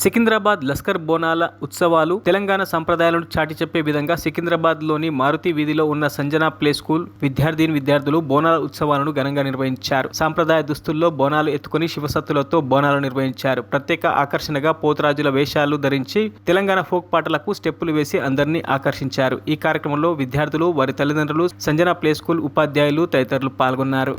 సికింద్రాబాద్ లస్కర్ బోనాల ఉత్సవాలు తెలంగాణ సంప్రదాయాలను చాటి చెప్పే విధంగా సికింద్రాబాద్ లోని మారుతి వీధిలో ఉన్న సంజనా ప్లే స్కూల్ విద్యార్థులు బోనాల ఉత్సవాలను ఘనంగా నిర్వహించారు. సాంప్రదాయ దుస్తుల్లో బోనాలు ఎత్తుకుని శివసత్తులతో బోనాలు నిర్వహించారు. ప్రత్యేక ఆకర్షణగా పోతురాజుల వేషాలు ధరించి తెలంగాణ ఫోక్ పాటలకు స్టెప్పులు వేసి అందరినీ ఆకర్షించారు. ఈ కార్యక్రమంలో విద్యార్థులు, వారి తల్లిదండ్రులు, సంజనా ప్లే స్కూల్ ఉపాధ్యాయులు తదితరులు పాల్గొన్నారు.